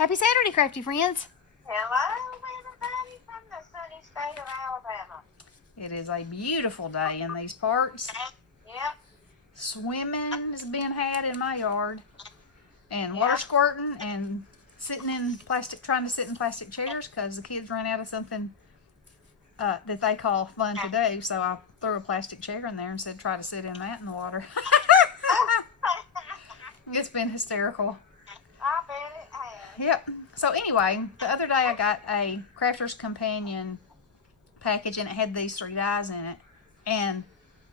Happy Saturday, crafty friends. Hello, everybody from the sunny state of Alabama. It is a beautiful day in these parts. Yep. Swimming is being had in my yard, and Yeah. water squirting, and trying to sit in plastic chairs because the kids ran out of something that they call fun to do. So I threw a plastic chair in there and said, try to sit in that in the water. It's been hysterical. I bet it has. Yep. So anyway, the other day I got a Crafter's Companion package, and it had these 3 dies in it. And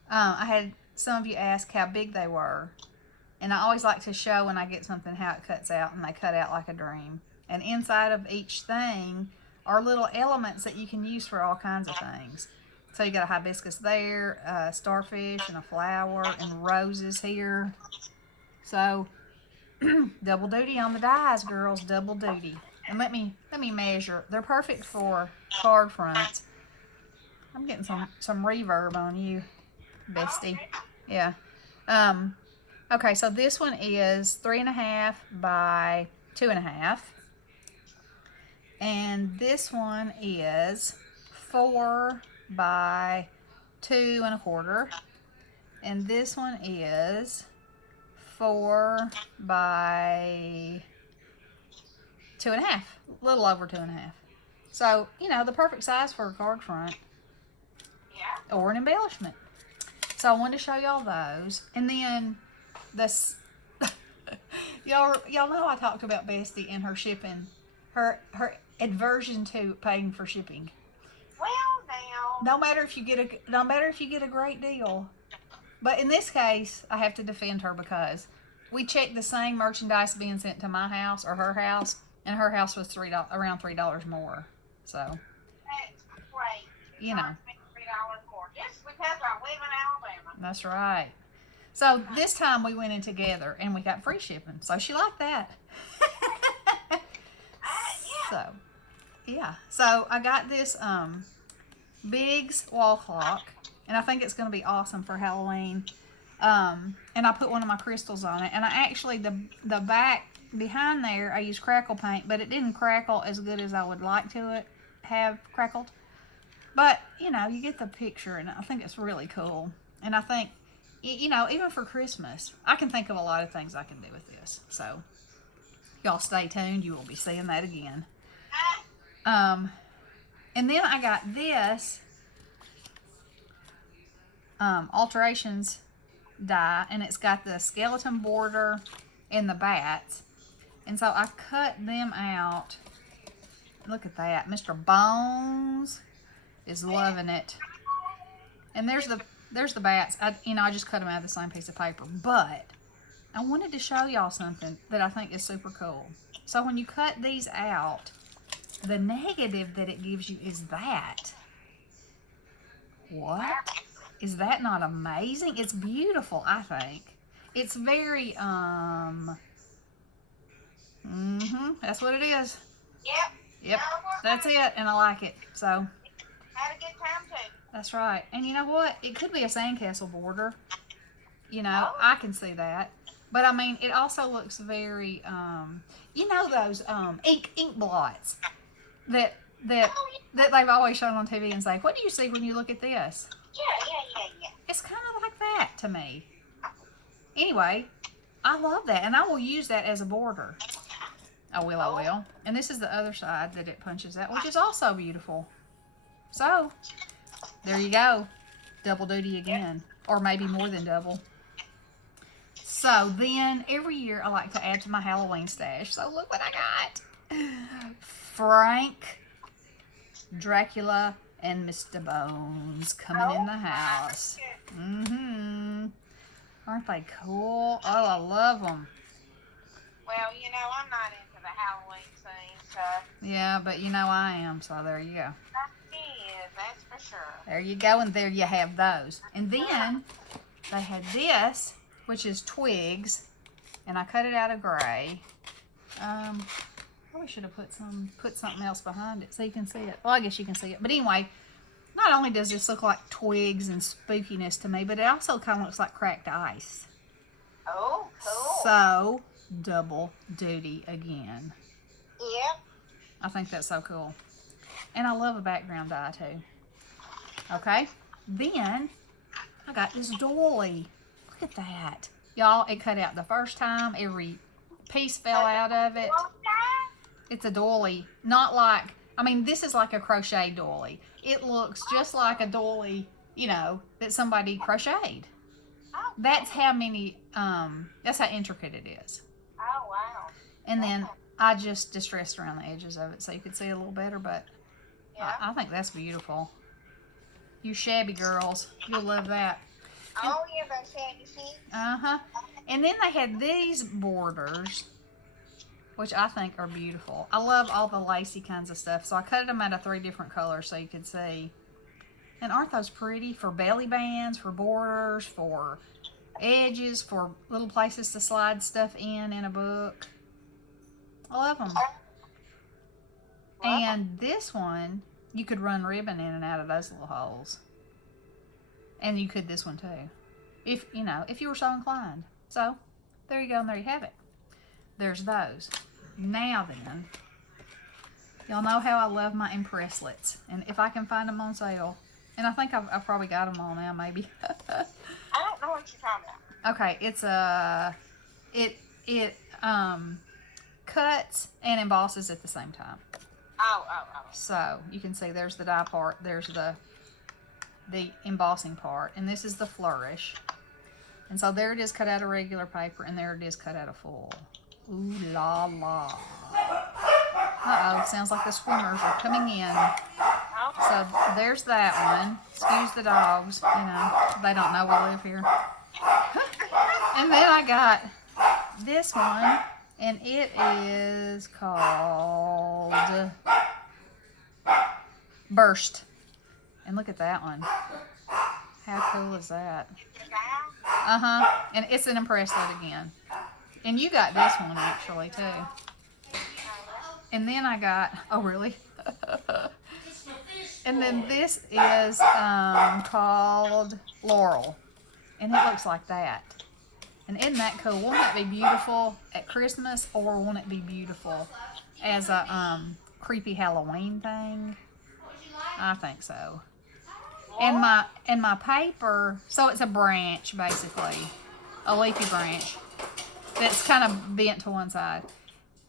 I had some of you ask how big they were. And I always like to show when I get something how it cuts out, and they cut out like a dream. And inside of each thing are little elements that you can use for all kinds of things. So you got a hibiscus there, a starfish, and a flower, and roses here. So double duty on the dies, girls, double duty. And let me measure. They're perfect for card fronts. I'm getting some reverb on you, bestie. Yeah. Okay, so this one is 3.5 by 2.5. And this one is 4 by 2.25. And this one is 4 by 2.5, a little over 2.5. So, you know, the perfect size for a card front. Yeah. Or an embellishment. So I wanted to show y'all those. And then this y'all know I talked about Bestie and her shipping, her aversion to paying for shipping. Well, now. No matter if you get a great deal. But in this case, I have to defend her because we checked the same merchandise being sent to my house or her house, and her house was around $3 more. So That's great. You know. $3 more. Just because I live in Alabama. That's right. So this time we went in together and we got free shipping. So she liked that. Yeah. So, yeah. So I got this Biggs wall clock, and I think it's going to be awesome for Halloween. And I put one of my crystals on it. And I actually, the back behind there, I used crackle paint, but it didn't crackle as good as I would like to have crackled. But, you know, you get the picture, and I think it's really cool. And I think, you know, even for Christmas, I can think of a lot of things I can do with this. So, y'all stay tuned. You will be seeing that again. And then I got this Alterations die, and it's got the skeleton border and the bats. And so I cut them out. Look at that. Mr. Bones is loving it. And there's the bats. I just cut them out of the same piece of paper. But I wanted to show y'all something that I think is super cool. So when you cut these out, the negative that it gives you is that. What? Is that not amazing? It's beautiful, I think. It's very, that's what it is. Yep, that's it, and I like it, so. Had a good time, too. That's right. And you know what? It could be a sandcastle border. You know, I can see that. But, I mean, it also looks very, you know those ink blots that they've always shown on TV and say, what do you see when you look at this? Yeah. It's kind of like that to me. Anyway, I love that, and I will use that as a border. I will. And this is the other side that it punches out, which is also beautiful. So, there you go. Double duty again. Or maybe more than double. So, then, every year I like to add to my Halloween stash. So, look what I got. Frank, Dracula, and Mr. Bones coming in the house. Aren't they cool? Oh, I love them. Well, you know, I'm not into the Halloween scene, so. Yeah, but you know I am, so there you go. That is, that's for sure. There you go, and there you have those. And then they had this, which is twigs, and I cut it out of gray. Probably should have put something else behind it so you can see it. Well, I guess you can see it. But anyway, not only does this look like twigs and spookiness to me, but it also kind of looks like cracked ice. Oh, cool. So, double duty again. I think that's so cool. And I love a background dye too. Okay. Then I got this doily. Look at that. Y'all, it cut out the first time. Every piece fell out of it. It's a doily. Not like, I mean, this is like a crochet doily. It looks just like a doily, you know, that somebody crocheted. That's how many, that's how intricate it is. Oh, wow. And then I just distressed around the edges of it so you could see a little better, but Yeah. I think that's beautiful. You shabby girls, you'll love that. Oh, yeah, the shabby sheets. Uh-huh. And then they had these borders, which I think are beautiful. I love all the lacy kinds of stuff, so I cut them out of 3 different colors so you could see. And aren't those pretty? For belly bands, for borders, for edges, for little places to slide stuff in a book. I love them. And this one, you could run ribbon in and out of those little holes. And you could this one too. If, you know, if you were so inclined. So, there you go, and there you have it. There's those. Now then, y'all know how I love my impresslets. And if I can find them on sale, and I think I've probably got them all now, maybe. I don't know what you're talking about. Okay, it's a, it cuts and embosses at the same time. Oh. So you can see there's the dye part, there's the embossing part, and this is the flourish. And so there it is cut out of regular paper, and there it is cut out of full. Ooh la la. Uh-oh, sounds like the swimmers are coming in. So there's that one. Excuse the dogs, you know, they don't know we live here. And then I got this one, and it is called Burst. And look at that one. How cool is that? Uh-huh. And it's an impresslet again. And you got this one actually too. And then I got, oh really? And then this is called Floral. And it looks like that. And isn't that cool? Won't that be beautiful at Christmas, or won't it be beautiful as a creepy Halloween thing? I think so. And my paper, so it's a branch basically, a leafy branch that's kind of bent to one side.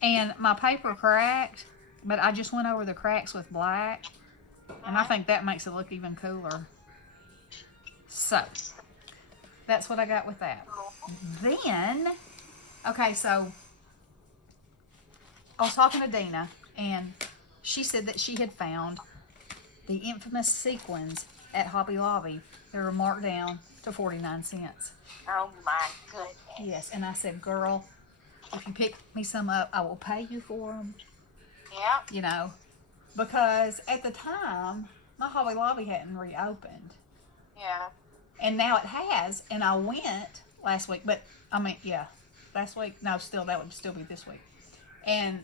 And my paper cracked, but I just went over the cracks with black, and I think that makes it look even cooler. So that's what I got with that. Then, okay, so I was talking to Dina, and she said that she had found the infamous sequins at Hobby Lobby. They were marked down to 49 cents. Oh, my goodness. Yes, and I said, girl, if you pick me some up, I will pay you for them. Yep. You know, because at the time, my Hobby Lobby hadn't reopened. Yeah. And now it has, and I went last week, but, I mean, yeah, last week, no, still, that would still be this week. And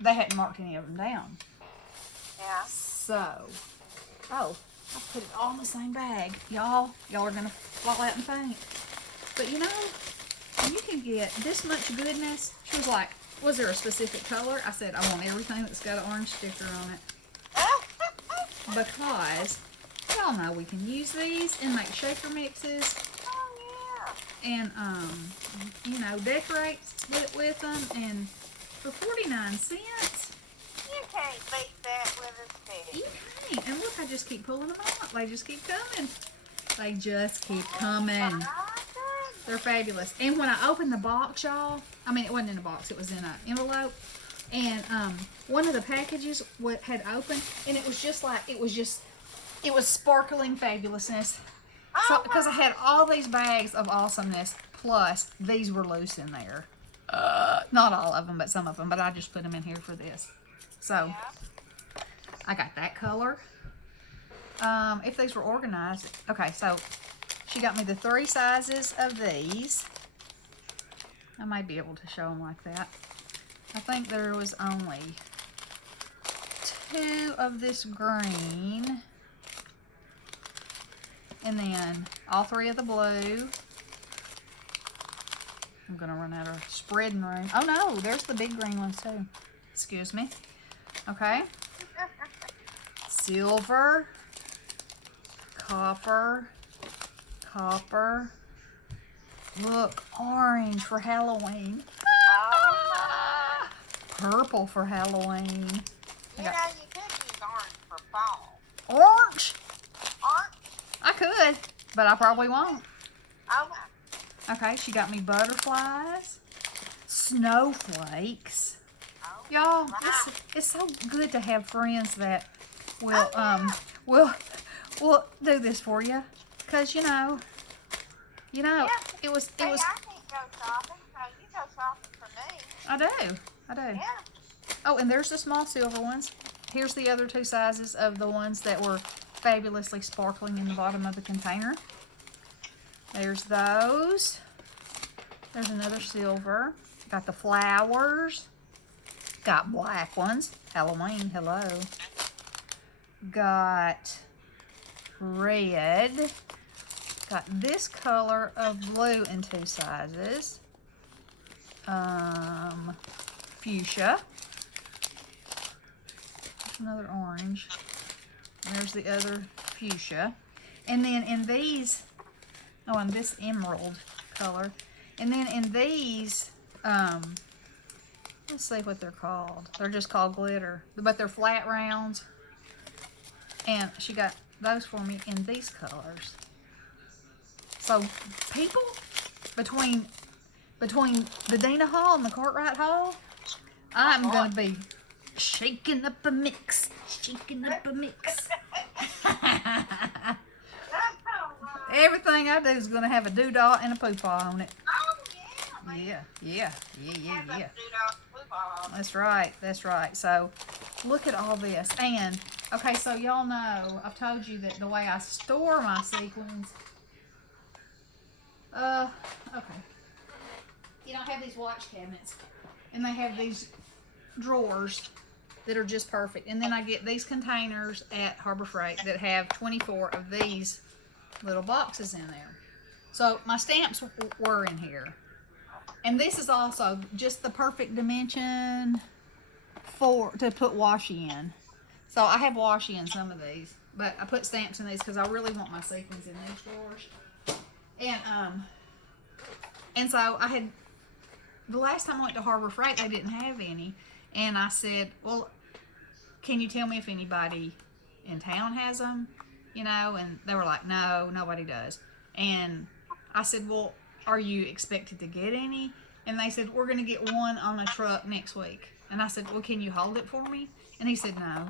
they hadn't marked any of them down. Yeah. So, oh, I put it all in the same bag. Y'all are going to fall out and faint. But, you know, you can get this much goodness. She was like, was there a specific color? I said, I want everything that's got an orange sticker on it. Because y'all know we can use these and make shaker mixes. Oh, yeah. And, you know, decorate with them. And for 49 cents, You can't beat that with a stick. you can't. And look, I just keep pulling them out. They just keep coming. They just keep coming. My goodness. They're fabulous. And when I opened the box, y'all, I mean, it wasn't in a box. It was in an envelope. And one of the packages had opened, and it was just like, it was sparkling fabulousness. So, because I had all these bags of awesomeness, plus these were loose in there. Not all of them, but some of them. But I just put them in here for this. So, I got that color. If these were organized. Okay, so she got me the 3 sizes of these. I might be able to show them like that. I think there was only 2 of this green. And then all 3 of the blue. I'm going to run out of spreading room. Oh no, there's the big green ones too. Excuse me. Okay. Silver, copper, copper. Look, orange for Halloween. Oh, Purple for Halloween. you know, you could use orange for fall. Orange? Orange? I could, but I probably won't. Oh, Okay, she got me butterflies, snowflakes. oh. Y'all, Wow. it's so good to have friends that will Oh, yeah. will do this for you, cause you know, Yeah. it was Hey, I can't go shopping, so you go shopping for me. I do. Yeah. Oh, and there's the small silver ones. Here's the other two sizes of the ones that were fabulously sparkling in the bottom of the container. There's those. There's another silver. Got the flowers. Got black ones. Halloween, hello. Got red. Got this color of blue in two sizes. Fuchsia. There's another orange. And there's the other fuchsia. And then in these, oh, and this emerald color. And then in these, let's see what they're called. They're just called glitter, but they're flat rounds. And she got those for me in these colors. So people, between the Dina haul and the Cartwright haul, I'm going to be shaking up a mix. Everything I do is going to have a doodah and a poo-paw on it. Oh, yeah. Yeah. That's That's right. So, look at all this. And, okay, so y'all know, I've told you that the way I store my sequins, okay. You know, I have these watch cabinets, and they have these drawers that are just perfect. And then I get these containers at Harbor Freight that have 24 of these little boxes in there. So my stamps were in here. And this is also just the perfect dimension to put washi in. So I have washi in some of these, but I put stamps in these because I really want my sequins in these drawers. And so I had, the last time I went to Harbor Freight, they didn't have any. And I said, well, can you tell me if anybody in town has them? You know, and they were like, no, nobody does. And I said, well, are you expected to get any? And they said, we're going to get one on a truck next week. And I said, well, can you hold it for me? And he said, no.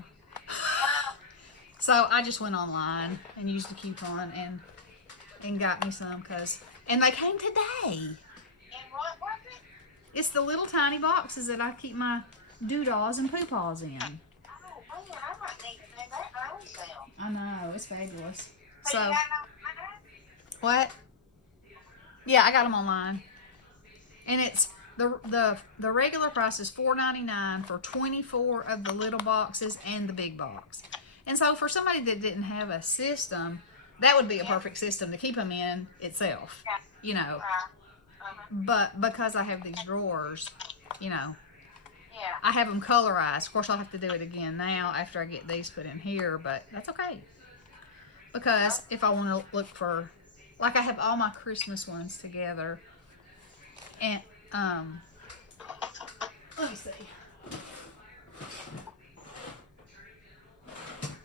So I just went online and used a coupon and got me some and they came today. And what was it? It's the little tiny boxes that I keep my doodahs and poo-paws in. Oh, man, I might need to do that myself. I know, it's fabulous. So, you got no what? Yeah, I got them online. And it's the regular price is $4.99 for 24 of the little boxes and the big box. And so for somebody that didn't have a system, that would be a perfect system to keep them in itself, you know. But because I have these drawers, you know, I have them colorized. Of course, I'll have to do it again now after I get these put in here, but that's okay. Because if I want to look for, like I have all my Christmas ones together, and let me see.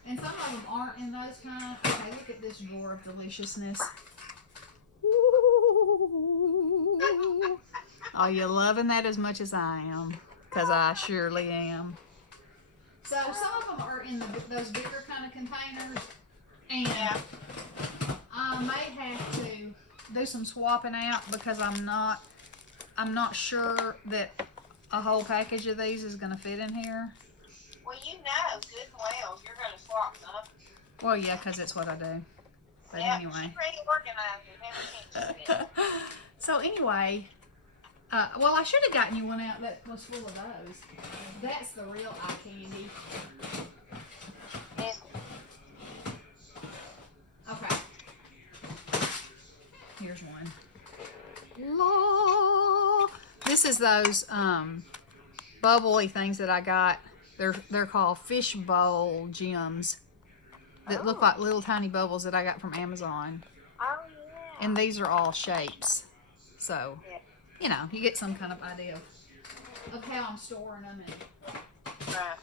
And some of them aren't in those kind. Okay, look at this drawer of deliciousness. Ooh. Are you loving that as much as I am? Because I surely am. So some of them are in those bigger kind of containers. And I may have to do some swapping out because I'm not sure that a whole package of these is going to fit in here. Well, you know good and well you're going to swap some. Well, yeah, because it's what I do. But anyway. She's pretty organized. Never seen she did. So anyway, well, I should have gotten you one out that was full of those. That's the real eye candy. Okay. Here's one. La. This is those bubbly things that I got They're called fishbowl gems that look like little tiny bubbles that I got from Amazon. Oh, yeah. And these are all shapes. So, Yeah. you know, you get some kind of idea of how I'm storing them. And Right.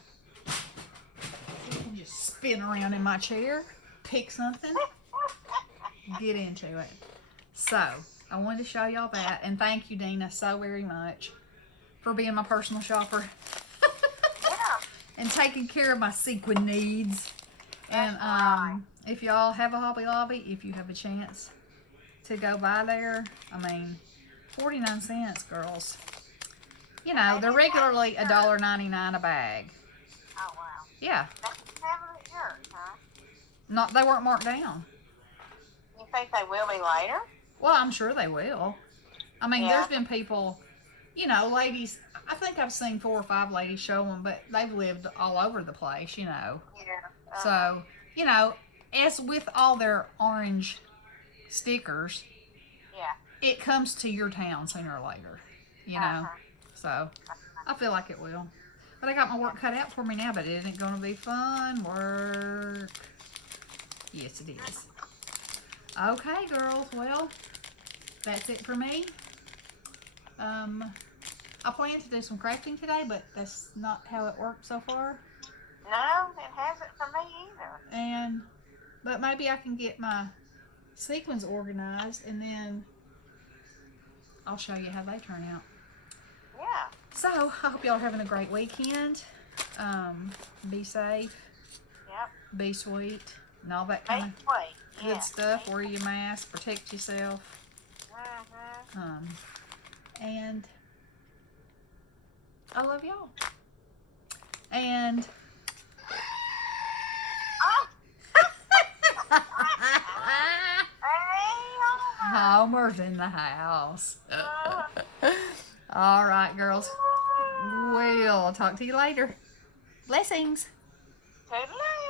I can just spin around in my chair, pick something, get into it. So, I wanted to show y'all that. And thank you, Dina, so very much for being my personal shopper. Yeah. And taking care of my sequin needs. And That's right. if y'all have a Hobby Lobby, if you have a chance to go by there, I mean, 49 cents, girls. You know, they're regularly $1.99 a bag. Oh, wow. Yeah, That's never at yours, huh? not they weren't marked down. You think they will be later? Well, I'm sure they will. I mean, Yeah. there's been people, you know, ladies. I think I've seen 4 or 5 ladies show them, but they've lived all over the place, you know. Yeah. So, you know, as with all their orange stickers, Yeah. it comes to your town sooner or later, you know. So, I feel like it will. But I got my work cut out for me now, but isn't it going to be fun work? Yes, it is. Okay, girls. Well, that's it for me. I plan to do some crafting today, but that's not how it worked so far. No, it hasn't for me either. But maybe I can get my sequins organized, and then I'll show you how they turn out. Yeah. So, I hope y'all are having a great weekend. Be safe, Yep. be sweet, and all that kind Make of way. good Yeah. stuff. Wear your mask, protect yourself. Mm-hmm. And I love y'all. And Oh. Homer's in the house. All right, girls. We'll talk to you later. Blessings. Toodaloo.